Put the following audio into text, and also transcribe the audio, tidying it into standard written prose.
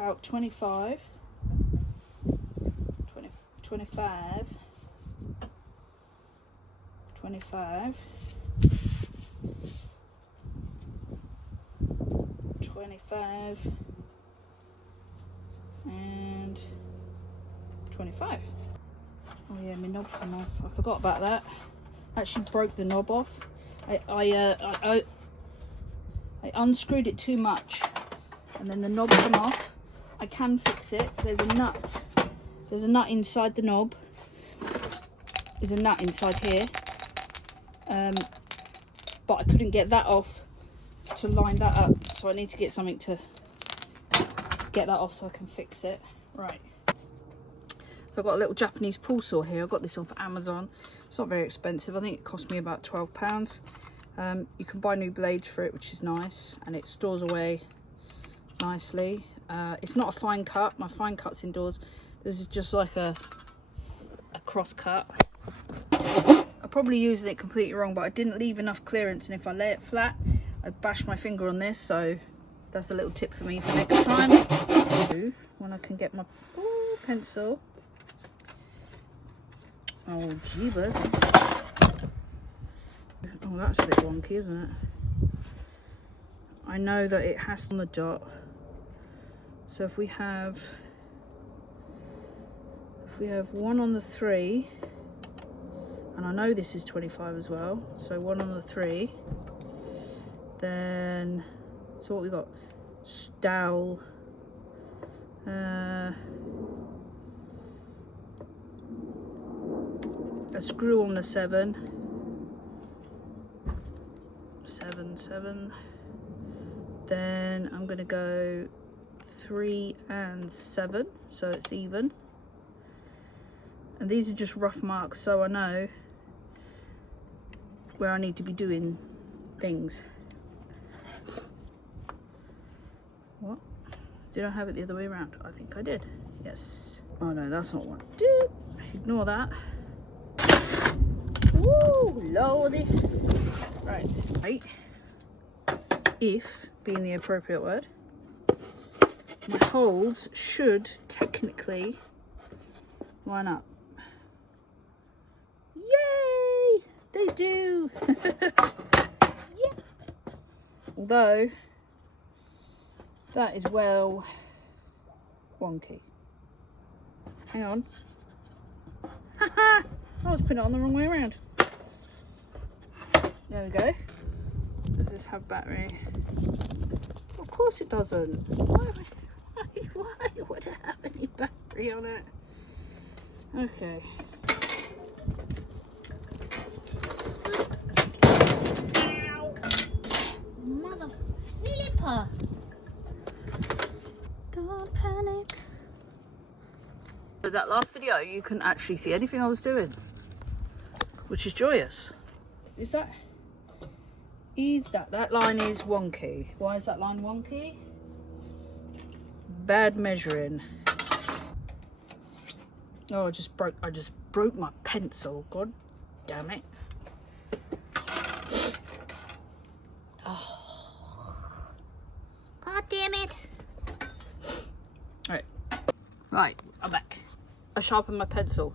About 25, 20, 25, 25, 25, and 25. Oh yeah, my knob come off. I forgot about that. I actually broke the knob off. I unscrewed it too much, and then the knob come off. I can fix it. There's a nut. There's a nut inside the knob. There's a nut inside here. But I couldn't get that off to line that up. So I need to get something to get that off so I can fix it. Right. So I've got a little Japanese pool saw here. I got this off Amazon. It's not very expensive. I think it cost me about £12. You can buy new blades for it, which is nice. And it stores away nicely. It's not a fine cut. My fine cut's indoors. This is just like a cross cut. I'm probably using it completely wrong, but I didn't leave enough clearance, and if I lay it flat I bash my finger on this. So that's a little tip for me for next time, when I can get my pencil. Oh jeebus. Oh, that's a bit wonky, isn't it? I know that it has on the dot. So if we have 1 on the 3, and I know this is 25 as well, so 1 on the 3, then so what we got? Stowel, a screw on the 7, 7, then I'm gonna go 3 and 7, so it's even. And these are just rough marks, so I know where I need to be doing things. What? Did I have it the other way around? I think I did. Yes. Oh no, that's not one. Ignore that. Woo, lordy. Right. Right. If being the appropriate word, my holes should technically line up. Yay! They do! Yeah. Although, that is well wonky. Hang on. Haha! I was putting it on the wrong way around. There we go. Does this have battery? Of course it doesn't. Why would it have any battery on it? Okay. Ow. Mother flipper. Don't panic. With that last video, you couldn't actually see anything I was doing, which is joyous. That line is wonky. Why is that line wonky? Bad measuring. Oh, I just broke my pencil. God damn it. Oh. God damn it. Right, I'm back. I sharpened my pencil.